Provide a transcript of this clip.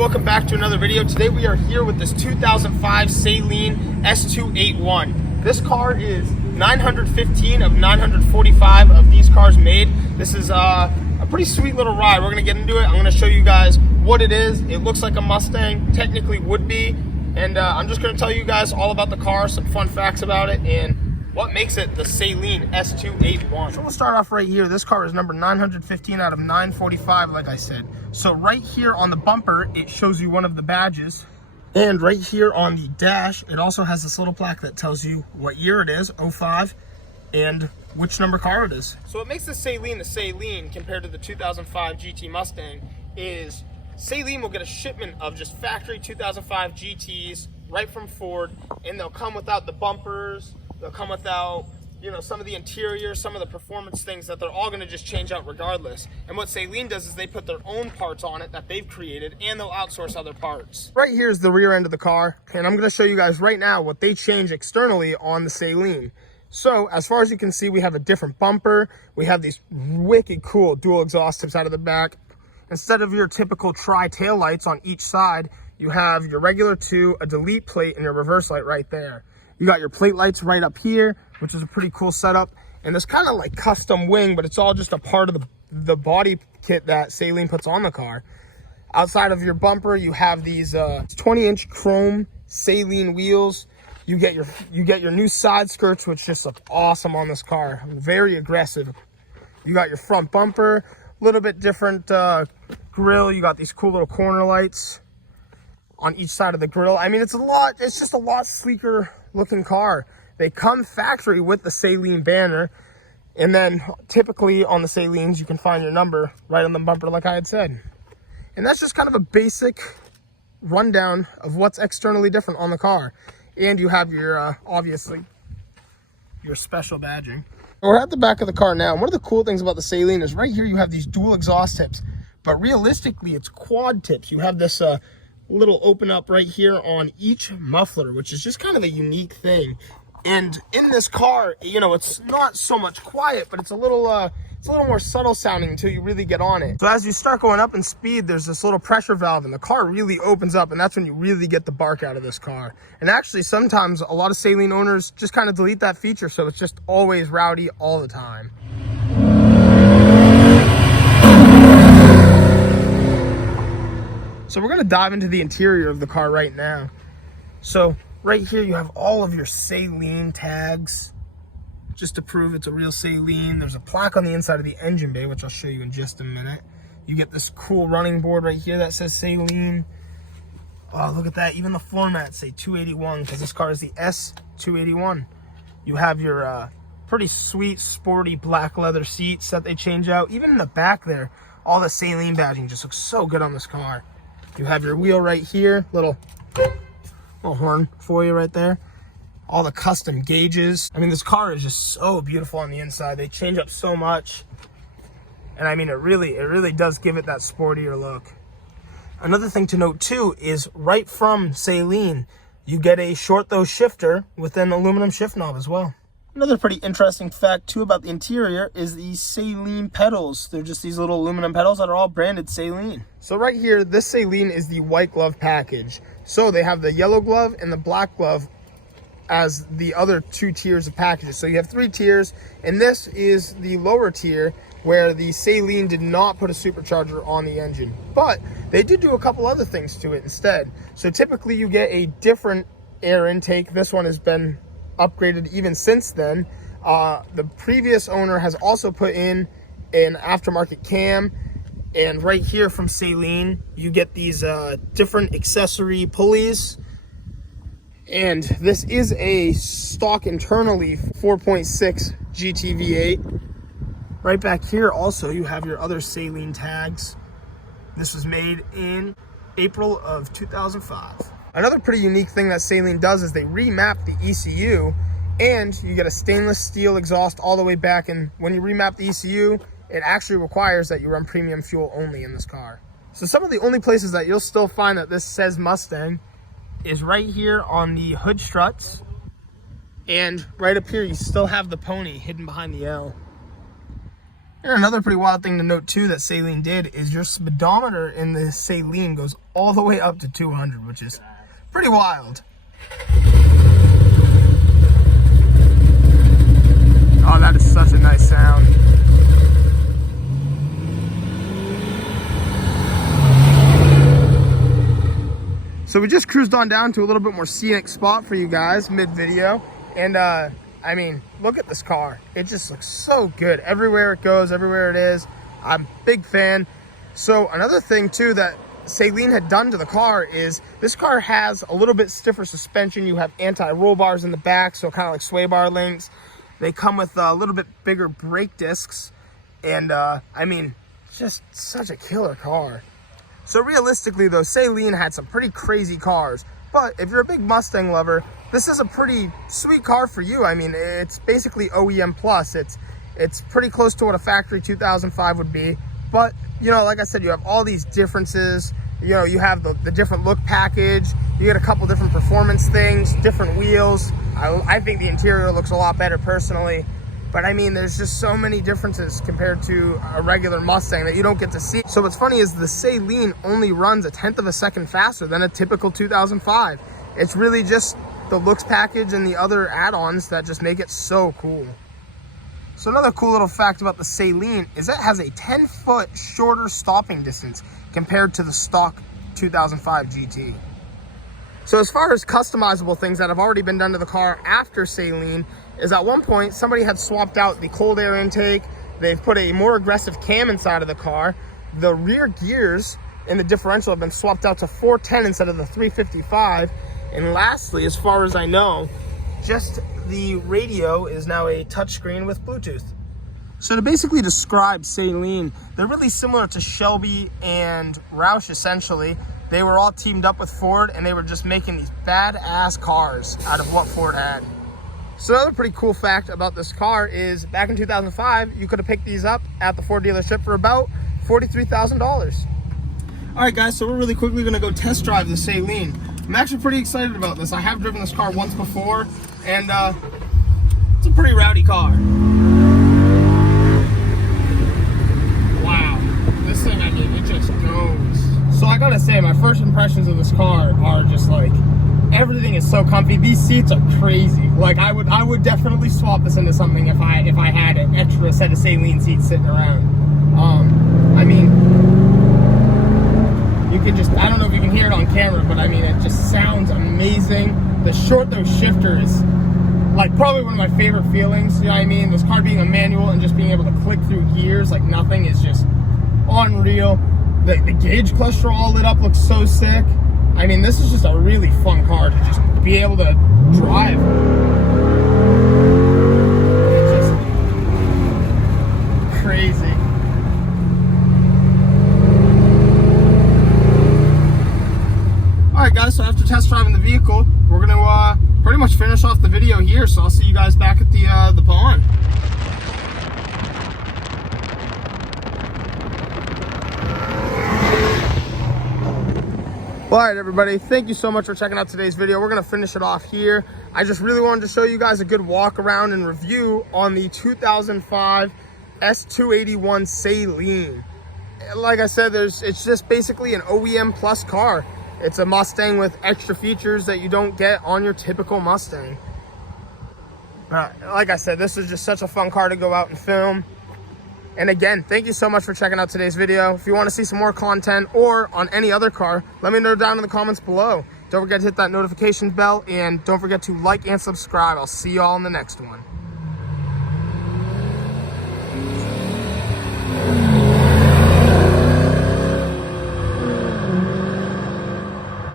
welcome back to another video. Today we are here with this 2005 Saleen S281. This car is 915 of 945 of these cars made. This is a pretty sweet little ride. We're gonna get into it. I'm gonna show you guys what it is. It looks like a Mustang, technically would be, and I'm just gonna tell you guys all about the car, some fun facts about it, and what makes it the Saleen S281. So we'll start off right here. This car is number 915 out of 945, like I said. So right here on the bumper, it shows you one of the badges. And right here on the dash, it also has this little plaque that tells you what year it is, 05, and which number car it is. So what makes the Saleen compared to the 2005 GT Mustang is Saleen will get a shipment of just factory 2005 GTs right from Ford, and they'll come without the bumpers. They'll come without, you know, some of the interior, some of the performance things that they're all going to just change out regardless. And what Saleen does is they put their own parts on it that they've created, and they'll outsource other parts. Right here is the rear end of the car, and I'm going to show you guys right now what they change externally on the Saleen. So as far as you can see, we have a different bumper. We have these wicked cool dual exhaust tips out of the back. Instead of your typical tri-tail lights on each side, you have your regular two, a delete plate, and your reverse light right there. You got your plate lights right up here, which is a pretty cool setup. And this kind of like custom wing, but it's all just a part of the body kit that Saleen puts on the car. Outside of your bumper, you have these 20-inch chrome Saleen wheels. You get your new side skirts, which just look awesome on this car. Very aggressive. You got your front bumper, a little bit different grill. You got these cool little corner lights on each side of the grill. I mean, it's just a lot sleeker looking car. They come factory with the Saleen banner, and then typically on the Saleens you can find your number right on the bumper, like I had said. And that's just kind of a basic rundown of what's externally different on the car. And you have your obviously your special badging. We're at the back of the car now, and one of the cool things about the Saleen is right here you have these dual exhaust tips, but realistically it's quad tips. You have this little open up right here on each muffler, which is just kind of a unique thing. And in this car, you know, it's not so much quiet, but it's a little more subtle sounding until you really get on it. So as you start going up in speed, there's this little pressure valve, and the car really opens up, and that's when you really get the bark out of this car. And actually, sometimes a lot of Saleen owners just kind of delete that feature, so it's just always rowdy all the time. So we're going to dive into the interior of the car right now. So right here you have all of your Saleen tags, just to prove it's a real Saleen. There's a plaque on the inside of the engine bay, which I'll show you in just a minute. You get this cool running board right here that says Saleen. Oh, look at that. Even the floor mats say 281, because this car is the S281. You have your pretty sweet, sporty black leather seats that they change out. Even in the back there, all the Saleen badging just looks so good on this car. You have your wheel right here, little horn for you right there. All the custom gauges. I mean, this car is just so beautiful on the inside. They change up so much. And I mean, it really does give it that sportier look. Another thing to note too is right from Saleen, you get a short though shifter with an aluminum shift knob as well. Another pretty interesting fact too about the interior is the Saleen pedals. They're just these little aluminum pedals that are all branded Saleen. So right here, this Saleen is the white glove package. So they have the yellow glove and the black glove as the other two tiers of packages. So you have three tiers, and this is the lower tier where the Saleen did not put a supercharger on the engine. But they did do a couple other things to it instead. So typically you get a different air intake. This one has been upgraded even since then. The previous owner has also put in an aftermarket cam, and right here from Saleen you get these different accessory pulleys, and this is a stock internally 4.6 GT V8. Right back here also you have your other Saleen tags. This was made in April of 2005. Another pretty unique thing that Saleen does is they remap the ECU, and you get a stainless steel exhaust all the way back. And when you remap the ECU, it actually requires that you run premium fuel only in this car. So some of the only places that you'll still find that this says Mustang is right here on the hood struts, and right up here you still have the pony hidden behind the L. And another pretty wild thing to note too that Saleen did is your speedometer in the Saleen goes all the way up to 200, which is pretty wild. Oh, that is such a nice sound. So we just cruised on down to a little bit more scenic spot for you guys mid-video. And I mean, look at this car. It just looks so good. Everywhere it goes, everywhere it is. I'm a big fan. So another thing too that Saleen had done to the car is this car has a little bit stiffer suspension. You have anti-roll bars in the back, so kind of like sway bar links. They come with a little bit bigger brake discs. And I mean, just such a killer car. So realistically though, Saleen had some pretty crazy cars, but if you're a big Mustang lover, this is a pretty sweet car for you. I mean, it's basically OEM plus. It's pretty close to what a factory 2005 would be, but you know, like I said, you have all these differences. You know, you have the different look package, you get a couple different performance things, different wheels. I think the interior looks a lot better personally. But I mean, there's just so many differences compared to a regular Mustang that you don't get to see. So what's funny is the Saleen only runs 1/10 of a second faster than a typical 2005. It's really just the looks package and the other add-ons that just make it so cool. So another cool little fact about the Saleen is it has a 10-foot shorter stopping distance compared to the stock 2005 GT. So as far as customizable things that have already been done to the car after Saleen, is at one point somebody had swapped out the cold air intake. They've put a more aggressive cam inside of the car. The rear gears in the differential have been swapped out to 410 instead of the 355. And lastly, as far as I know, just the radio is now a touchscreen with Bluetooth. So to basically describe Saleen, they're really similar to Shelby and Roush essentially. They were all teamed up with Ford and they were just making these badass cars out of what Ford had. So another pretty cool fact about this car is back in 2005, you could have picked these up at the Ford dealership for about $43,000. All right, guys, so we're really quickly gonna go test drive the Saleen. I'm actually pretty excited about this. I have driven this car once before, and it's a pretty rowdy car. Wow, this thing, I mean, it just goes. So I gotta say, my first impressions of this car are just like, everything is so comfy. These seats are crazy. Like I would definitely swap this into something if I had an extra set of Saleen seats sitting around. I mean, you can just, I don't know if you can hear it on camera, but I mean, it just sounds amazing. The short those shifter is like probably one of my favorite feelings. You know what I mean? This car being a manual and just being able to click through gears like nothing is just unreal. The gauge cluster all lit up looks so sick. I mean, this is just a really fun car to just be able to drive. It's just crazy. All right, guys, so after test driving the vehicle, we're gonna pretty much finish off the video here. So I'll see you guys back at the pond. All right, everybody, thank you so much for checking out today's video. We're gonna finish it off here. I just really wanted to show you guys a good walk around and review on the 2005 S281 Saleen. Like I said, it's just basically an OEM plus car. It's a Mustang with extra features that you don't get on your typical Mustang. Like I said, this is just such a fun car to go out and film. And again, thank you so much for checking out today's video. If you want to see some more content or on any other car, let me know down in the comments below. Don't forget to hit that notification bell and don't forget to like and subscribe. I'll see you all in the next one.